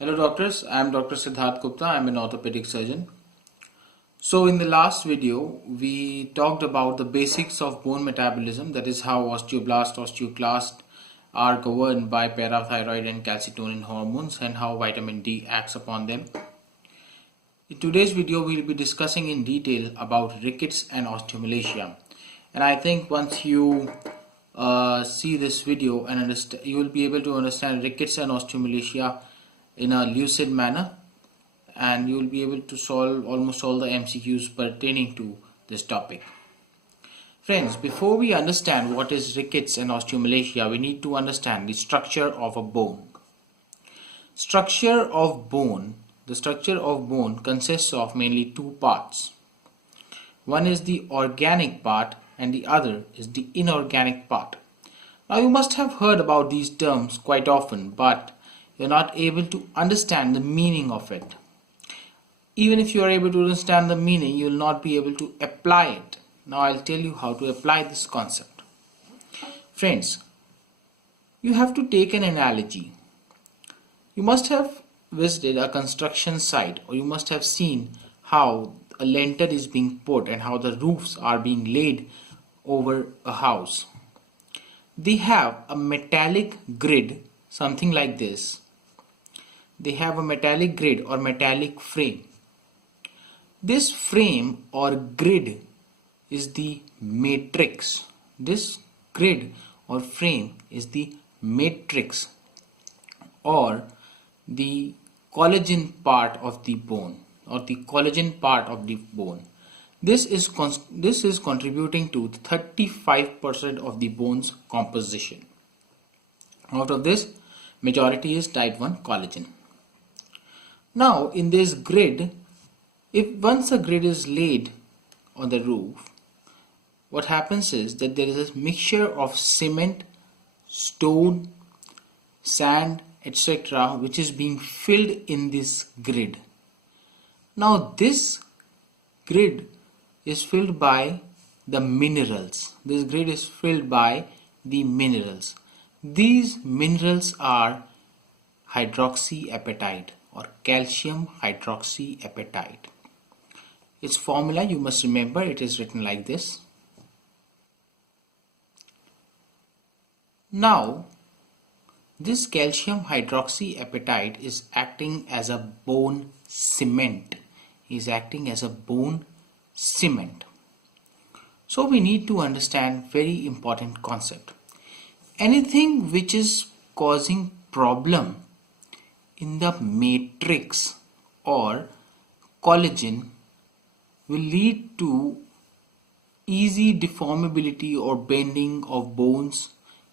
Hello doctors, I am Dr. Siddharth Gupta. I am an orthopedic surgeon. So in the last video, we talked about the basics of bone metabolism, that is how osteoblast, osteoclast are governed by parathyroid and calcitonin hormones and how vitamin D acts upon them. In today's video, we will be discussing in detail about rickets and osteomalacia. And I think once you see this video and understand, you will be able to understand rickets and osteomalacia in a lucid manner, and you will be able to solve almost all the MCQs pertaining to this topic. Friends, before we understand what is rickets and osteomalacia, we need to understand the structure of a bone. The structure of bone consists of mainly two parts. One is the organic part and the other is the inorganic part. Now you must have heard about these terms quite often, but you're not able to understand the meaning of it. Even if you are able to understand the meaning, you will not be able to apply it. Now I'll tell you how to apply this concept. Friends, you have to take an analogy. You must have visited a construction site, or you must have seen how a lintel is being put and how the roofs are being laid over a house. They have a metallic grid, something like this. They have a metallic grid or metallic frame. This frame or grid is the matrix. This grid or frame is the matrix or the collagen part of the bone or the collagen part of the bone. This is contributing to 35% of the bone's composition. Out of this, majority is type 1 collagen. Now in this grid, if once a grid is laid on the roof, what happens is that there is a mixture of cement, stone, sand, etc. which is being filled in this grid. Now this grid is filled by the minerals. This grid is filled by the minerals. These minerals are hydroxyapatite or calcium hydroxyapatite. Its formula, you must remember, it is written like this. Now this calcium hydroxyapatite is acting as a bone cement. So we need to understand very important concept. Anything which is causing problem in the matrix or collagen will lead to easy deformability or bending of bones,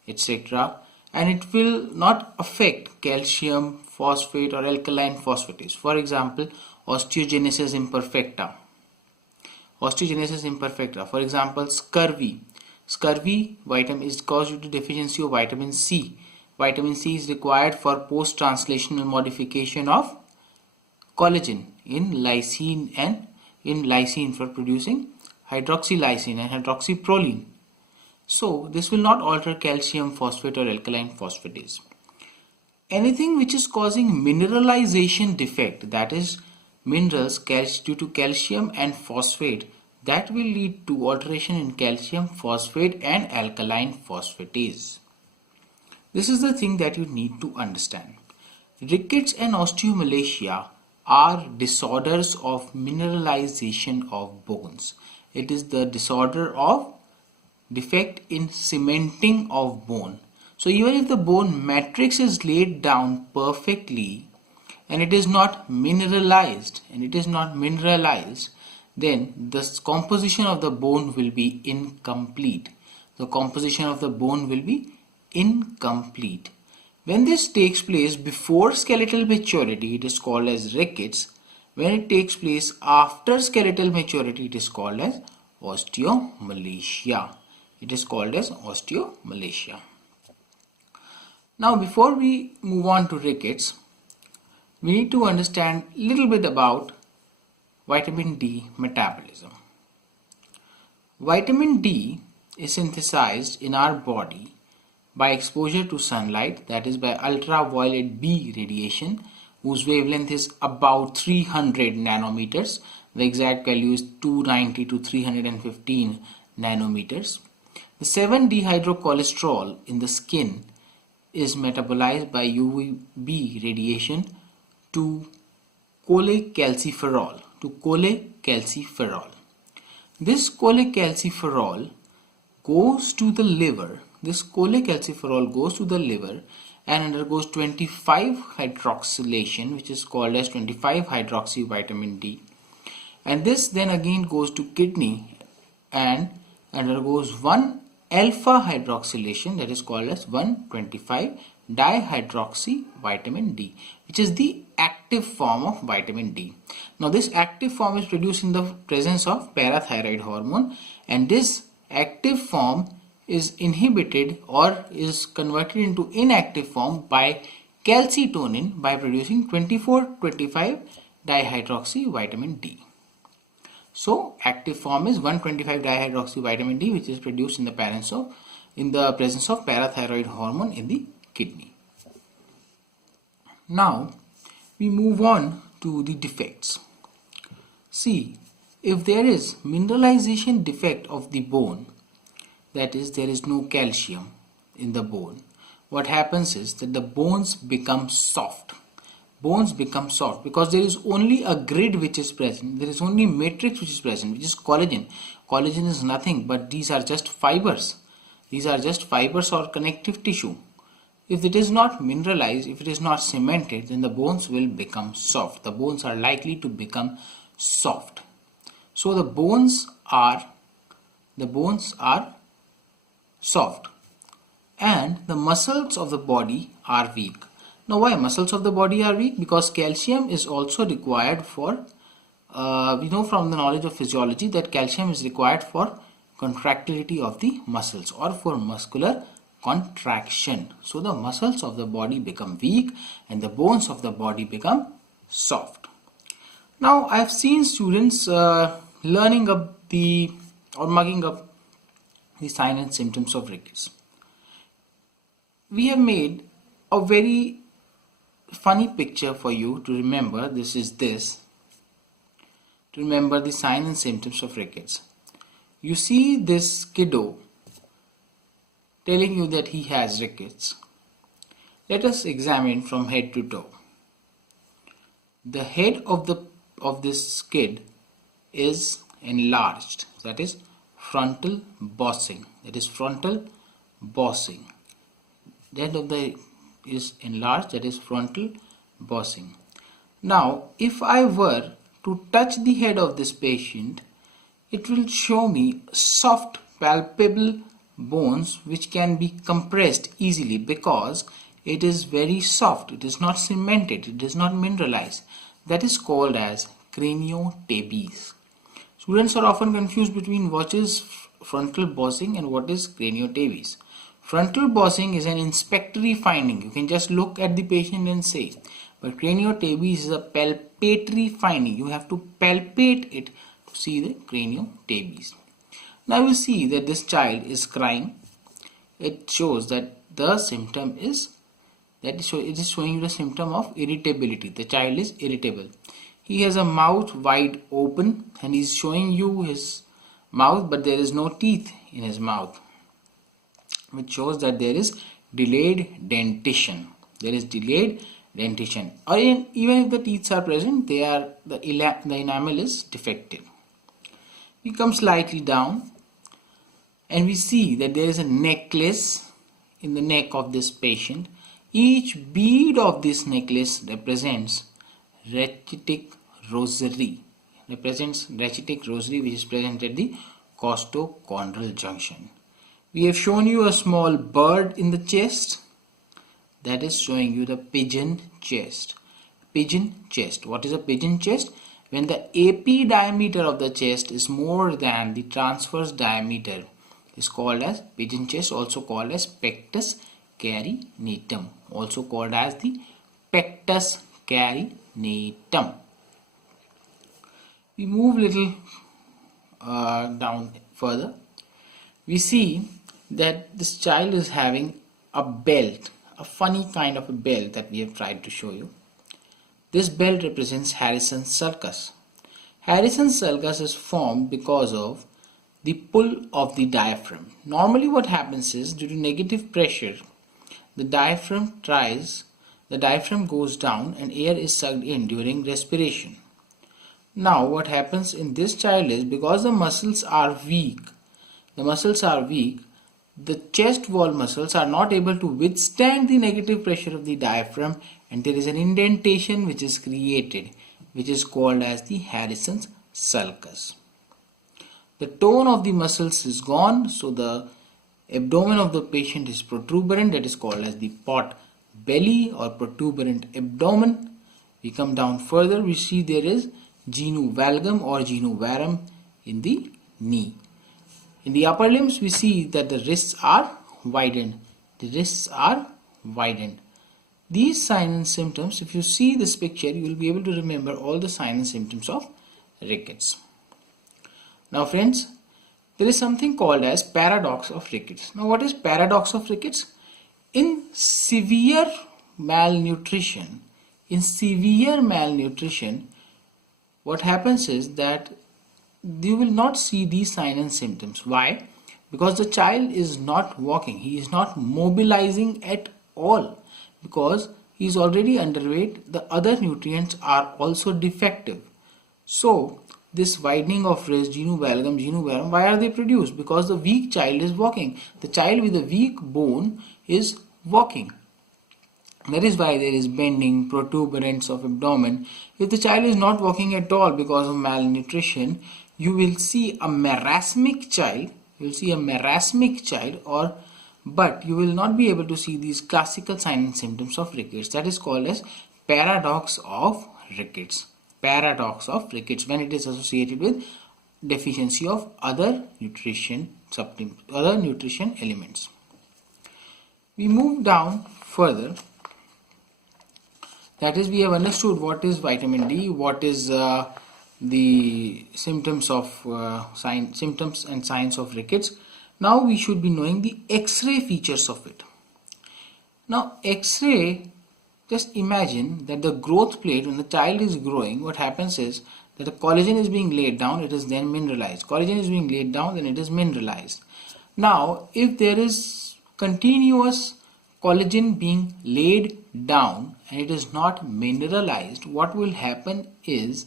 etc. and it will not affect calcium, phosphate or alkaline phosphatase. For example, osteogenesis imperfecta. For example, scurvy. Scurvy vitamin is caused due to deficiency of vitamin C. Vitamin C is required for post-translational modification of collagen in lysine for producing hydroxylysine and hydroxyproline. So this will not alter calcium, phosphate or alkaline phosphatase. Anything which is causing mineralization defect, that is minerals due to calcium and phosphate, that will lead to alteration in calcium, phosphate and alkaline phosphatase. This is the thing that you need to understand. Rickets and osteomalacia are disorders of mineralization of bones. It is the disorder of defect in cementing of bone. So even if the bone matrix is laid down perfectly and it is not mineralized, then the composition of the bone will be incomplete. When this takes place before skeletal maturity, it is called as rickets. When it takes place after skeletal maturity, it is called as osteomalacia. Now before we move on to rickets, we need to understand a little bit about vitamin D metabolism. Vitamin D is synthesized in our body by exposure to sunlight, that is by ultraviolet B radiation, whose wavelength is about 300 nanometers. The exact value is 290 to 315 nanometers. The 7-dehydrocholesterol in the skin is metabolized by UVB radiation to cholecalciferol. This cholecalciferol goes to the liver. And undergoes 25 hydroxylation, which is called as 25 hydroxy vitamin D. And this then again goes to kidney and undergoes 1 alpha hydroxylation, that is called as 125 dihydroxy vitamin D, which is the active form of vitamin D. Now this active form is produced in the presence of parathyroid hormone, and this active form is inhibited or is converted into inactive form by calcitonin by producing 24-25 dihydroxy vitamin D. So active form is 125 dihydroxy vitamin D, which is produced in the presence of parathyroid hormone in the kidney. Now we move on to the defects. See, if there is mineralization defect of the bone, that is, there is no calcium in the bone, what happens is that the bones become soft. Because there is only a grid which is present, there is only matrix which is present, which is collagen. Collagen is nothing but these are just fibers. These are just fibers or connective tissue. If it is not mineralized, if it is not cemented, then the bones will become soft. The bones are likely to become soft. So the bones are soft, and the muscles of the body are weak. Now why muscles of the body are weak? Because calcium is also required for, we know from the knowledge of physiology that calcium is required for contractility of the muscles or for muscular contraction. So the muscles of the body become weak and the bones of the body become soft. Now I have seen students mugging up the sign and symptoms of rickets. We have made a very funny picture for you to remember. To remember the signs and symptoms of rickets. You see this kiddo telling you that he has rickets. Let us examine from head to toe. The head of this kid is enlarged, that is frontal bossing. The head of the is enlarged, that is frontal bossing. Now if I were to touch the head of this patient, it will show me soft palpable bones which can be compressed easily because it is very soft. It is not cemented, it is not mineralized. That is called as craniotabes. Students are often confused between what is frontal bossing and what is craniotabes. Frontal bossing is an inspectory finding. You can just look at the patient and say. But craniotabes is a palpatory finding. You have to palpate it to see the craniotabes. Now you see that this child is crying. It shows that the symptom is it is showing you the symptom of irritability. The child is irritable. He has a mouth wide open and he is showing you his mouth, but there is no teeth in his mouth, which shows that there is delayed dentition. Or even if the teeth are present, the enamel is defective. We come slightly down and we see that there is a necklace in the neck of this patient. Each bead of this necklace represents rachitic rosary. Which is present at the costochondral junction. We have shown you a small bird in the chest, that is showing you the pigeon chest. What is a pigeon chest? When the AP diameter of the chest is more than the transverse diameter, is called as pigeon chest, also called as pectus carinatum. We move little down further. We see that this child is having a belt, a funny kind of a belt that we have tried to show you. This belt represents Harrison's sulcus. Harrison's sulcus is formed because of the pull of the diaphragm. Normally what happens is, due to negative pressure, the diaphragm goes down and air is sucked in during respiration. Now what happens in this child is, because the muscles are weak, the chest wall muscles are not able to withstand the negative pressure of the diaphragm, and there is an indentation which is created, which is called as the Harrison's sulcus. The tone of the muscles is gone, so the abdomen of the patient is protuberant, that is called as the pot belly or protuberant abdomen. We come down further, we see there is genu valgum or genu varum in the knee. In the upper limbs, we see that the wrists are widened. These signs and symptoms, if you see this picture, you will be able to remember all the signs and symptoms of rickets. Now friends, there is something called as paradox of rickets. Now what is paradox of rickets? In severe malnutrition, what happens is that you will not see these signs and symptoms. Why? Because the child is not walking, he is not mobilizing at all, because he is already underweight. The other nutrients are also defective. So this widening of wrist, genu valgum, genu varum, why are they produced? Because the weak child is walking. The child with a weak bone is walking. That is why there is bending, protuberance of abdomen. If the child is not walking at all because of malnutrition, you will see a marasmic child. But you will not be able to see these classical signs and symptoms of rickets. That is called as paradox of rickets. Paradox of rickets, when it is associated with deficiency of other nutrition elements. We move down further. That is, we have understood what is vitamin D, what is the symptoms and signs of rickets. Now we should be knowing the X-ray features of it. Now X-ray, just imagine that the growth plate, when the child is growing, what happens is that the collagen is being laid down, it is then mineralized. Collagen is being laid down, then it is mineralized. Now if there is continuous collagen being laid down and it is not mineralized, what will happen is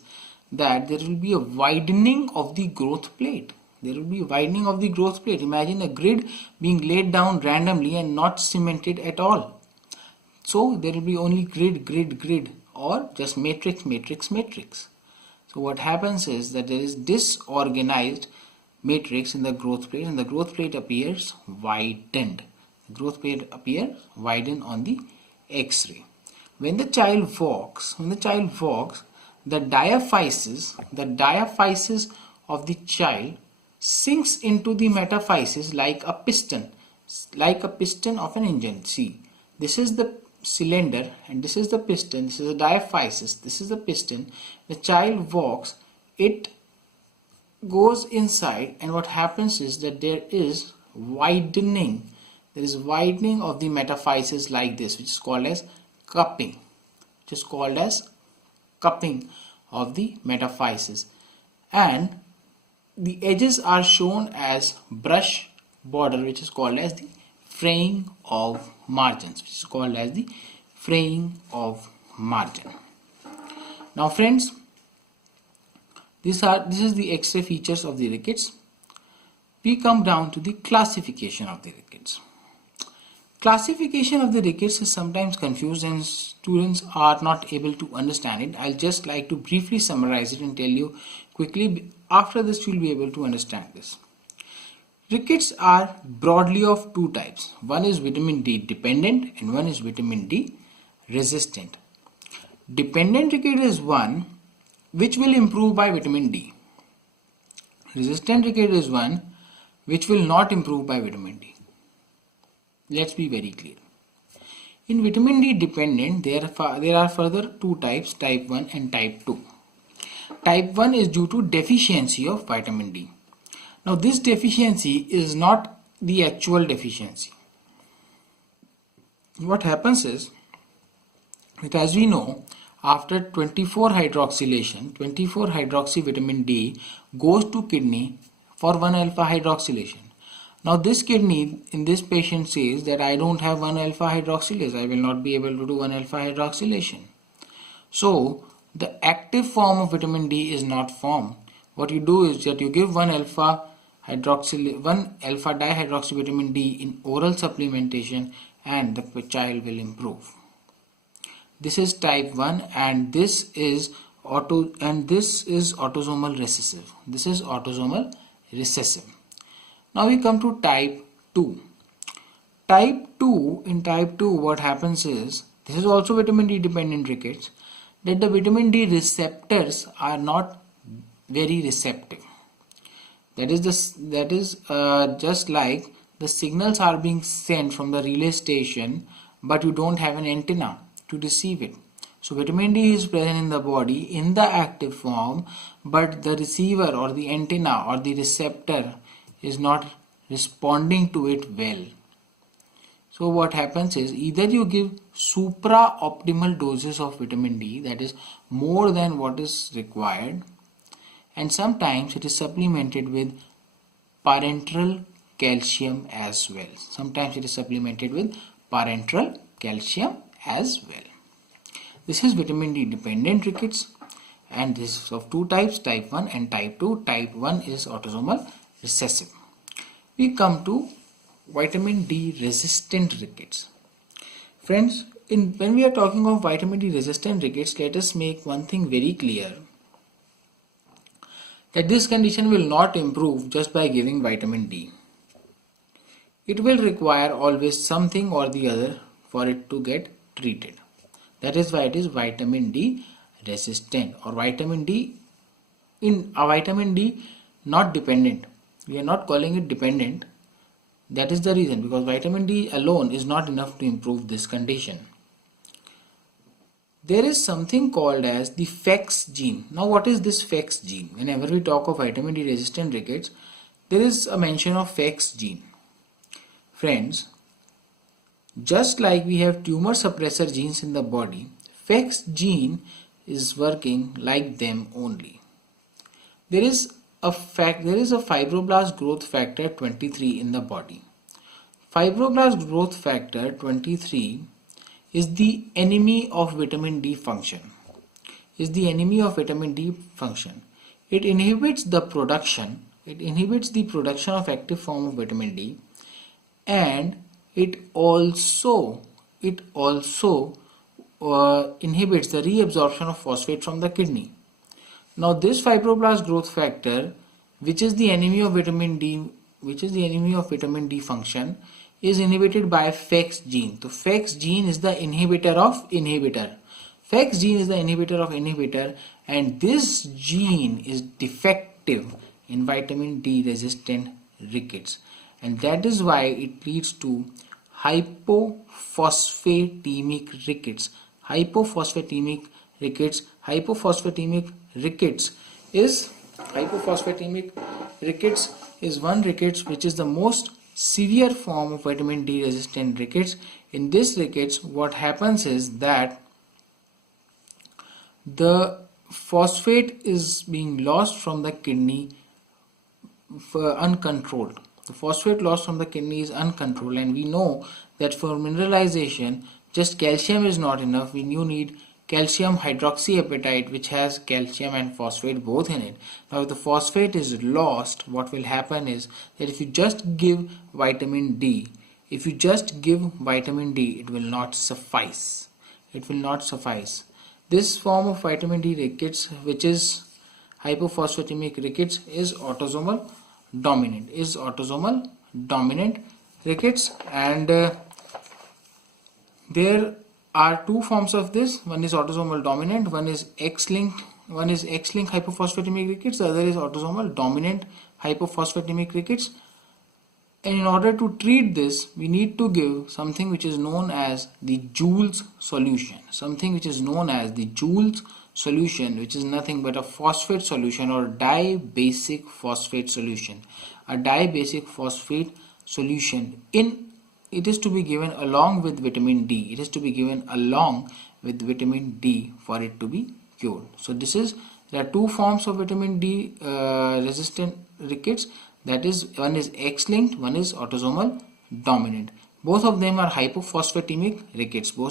that there will be a widening of the growth plate. Imagine a grid being laid down randomly and not cemented at all. So there will be only grid or just matrix. So what happens is that there is disorganized matrix in the growth plate, and the growth plate appears widened. The growth plate appears widened on the X-ray. When the child walks, the diaphysis of the child sinks into the metaphysis like a piston of an engine. See, this is the cylinder and this is the piston, this is the diaphysis, this is the piston. The child walks, it goes inside, and what happens is that there is widening of the metaphysis like this, which is called as cupping. Of the metaphysis, and the edges are shown as brush border, which is called as the fraying of margins, Now friends, this is the X-ray features of the rickets. We come down to the classification of the rickets. Classification of the rickets is sometimes confused and students are not able to understand it. I'll just like to briefly summarize it and tell you quickly. After this, you'll be able to understand this. Rickets are broadly of two types. One is vitamin D dependent and one is vitamin D resistant. Dependent ricket is one which will improve by vitamin D. Resistant ricket is one which will not improve by vitamin D. Let's be very clear. In vitamin D dependent, there are further two types, type 1 and type 2. Type 1 is due to deficiency of vitamin D. Now this deficiency is not the actual deficiency. What happens is that, as we know, after 24 hydroxylation, 24 hydroxy vitamin D goes to kidney for 1 alpha hydroxylation. Now this kidney in this patient says that I don't have 1 alpha hydroxylase, I will not be able to do 1 alpha hydroxylation. So the active form of vitamin D is not formed. What you do is that you give 1 alpha dihydroxy vitamin D in oral supplementation and the child will improve. This is type 1 and this is autosomal recessive. This is autosomal recessive. Now we come to type 2. In type 2 what happens is, this is also vitamin D dependent rickets, that the vitamin D receptors are not very receptive. That is just like the signals are being sent from the relay station, but you don't have an antenna to receive it. So vitamin D is present in the body in the active form, but the receiver or the antenna or the receptor is not responding to it well. So what happens is, either you give supra-optimal doses of vitamin D, that is more than what is required, and sometimes it is supplemented with parenteral calcium as well. Sometimes it is supplemented with parenteral calcium as well. This is vitamin D dependent rickets, and this is of two types, type 1 and type 2. Type 1 is autosomal recessive. We come to vitamin D resistant rickets. Friends, when we are talking of vitamin D resistant rickets, let us make one thing very clear, that this condition will not improve just by giving vitamin D. It will require always something or the other for it to get treated. That is why it is vitamin D resistant, or vitamin D not dependent. We are not calling it dependent. That is the reason, because vitamin D alone is not enough to improve this condition. There is something called as the FEX gene. Now what is this FEX gene? Whenever we talk of vitamin D resistant rickets, there is a mention of FEX gene. Friends, just like we have tumor suppressor genes in the body, FEX gene is working like them only. There is a fibroblast growth factor 23 in the body. Fibroblast growth factor 23 is the enemy of vitamin D function. It inhibits the production. It inhibits the production of active form of vitamin D, and it also inhibits the reabsorption of phosphate from the kidney. Now this fibroblast growth factor, which is the enemy of vitamin D function, is inhibited by FEX gene. So FEX gene is the inhibitor of inhibitor. FEX gene is the inhibitor of inhibitor, and this gene is defective in vitamin D resistant rickets, and that is why it leads to hypophosphatemic rickets. Hypophosphatemic rickets is one rickets which is the most severe form of vitamin D resistant rickets. In this rickets, what happens is that the phosphate is being lost from the kidney uncontrolled. The phosphate loss from the kidney is uncontrolled, and we know that for mineralization just calcium is not enough. You need calcium hydroxyapatite, which has calcium and phosphate both in it. Now if the phosphate is lost, what will happen is that if you just give vitamin D, it will not suffice. This form of vitamin D rickets, which is hypophosphatemic rickets, is autosomal dominant rickets, and there are two forms of this. One is autosomal dominant, one is X-linked hypophosphatemic rickets, the other is autosomal dominant hypophosphatemic rickets. And in order to treat this, we need to give something which is known as the Joule's solution. Which is nothing but a phosphate solution, or dibasic phosphate solution. It is to be given along with vitamin D. with vitamin D for it to be cured. So there are two forms of vitamin D resistant rickets. That is, one is X-linked, one is autosomal dominant. Both of them are hypophosphatemic rickets. The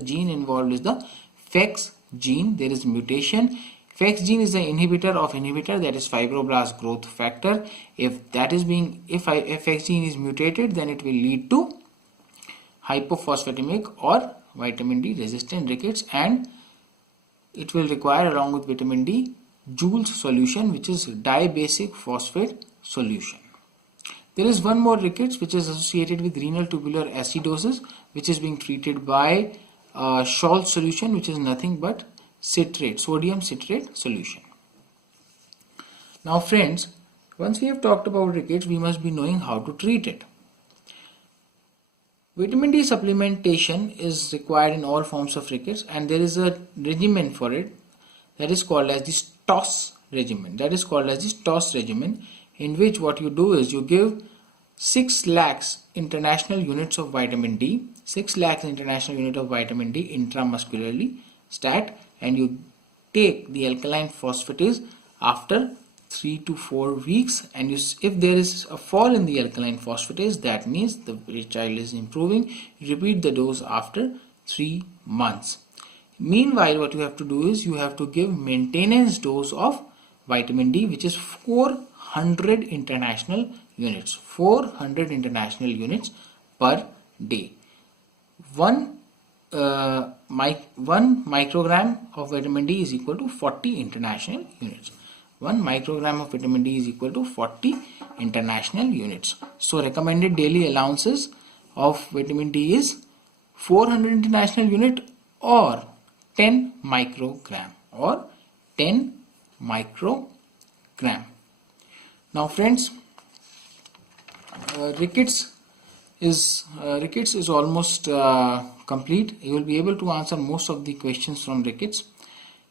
gene involved is the FEX gene. There is mutation. FEX gene is the inhibitor of inhibitor, that is fibroblast growth factor. If FEX gene is mutated, then it will lead to hypophosphatemic or vitamin D resistant rickets, and it will require, along with vitamin D, Joule's solution, which is dibasic phosphate solution. There is one more rickets which is associated with renal tubular acidosis, which is being treated by Scholl's solution, which is nothing but sodium citrate solution. Now friends, once we have talked about rickets, we must be knowing how to treat it. Vitamin D supplementation is required in all forms of rickets, and there is a regimen for it that is called as the STOS regimen. In which what you do is you give 6 lakhs international units of vitamin D, intramuscularly stat, and you take the alkaline phosphatase after 3 to 4 weeks, and if there is a fall in the alkaline phosphatase, that means the child is improving. You repeat the dose after 3 months. Meanwhile, what you have to do is you have to give maintenance dose of vitamin D, which is 400 international units per day. One microgram of vitamin D is equal to 40 international units. 1 microgram of vitamin D is equal to 40 international units. So recommended daily allowances of vitamin D is 400 international unit or 10 microgram Now friends, rickets is almost complete. You will be able to answer most of the questions from rickets.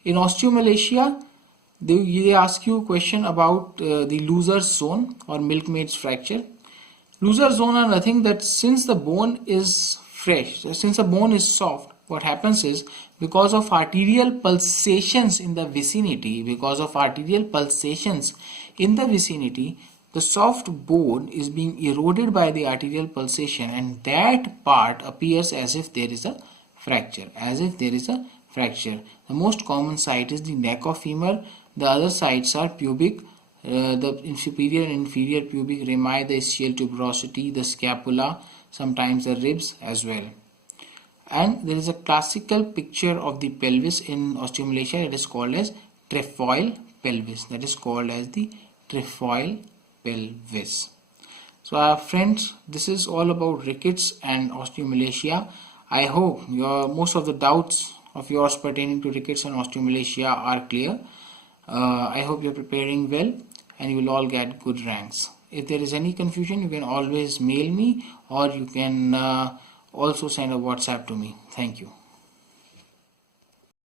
In osteomalacia, they ask you a question about the loser's zone or milkmaid's fracture. Loser zone are nothing but since the bone is fresh, since the bone is soft, what happens is because of arterial pulsations in the vicinity, the soft bone is being eroded by the arterial pulsation, and that part appears as if there is a fracture. The most common site is the neck of femur. The other sites are pubic, the superior and inferior pubic rami, the ischial tuberosity, the scapula, sometimes the ribs as well. And there is a classical picture of the pelvis in osteomalacia. It is called as trefoil pelvis. So friends, this is all about rickets and osteomalacia. I hope most of the doubts of yours pertaining to rickets and osteomalacia are clear. I hope you are preparing well and you will all get good ranks. If there is any confusion, you can always mail me, or you can also send a WhatsApp to me. Thank you.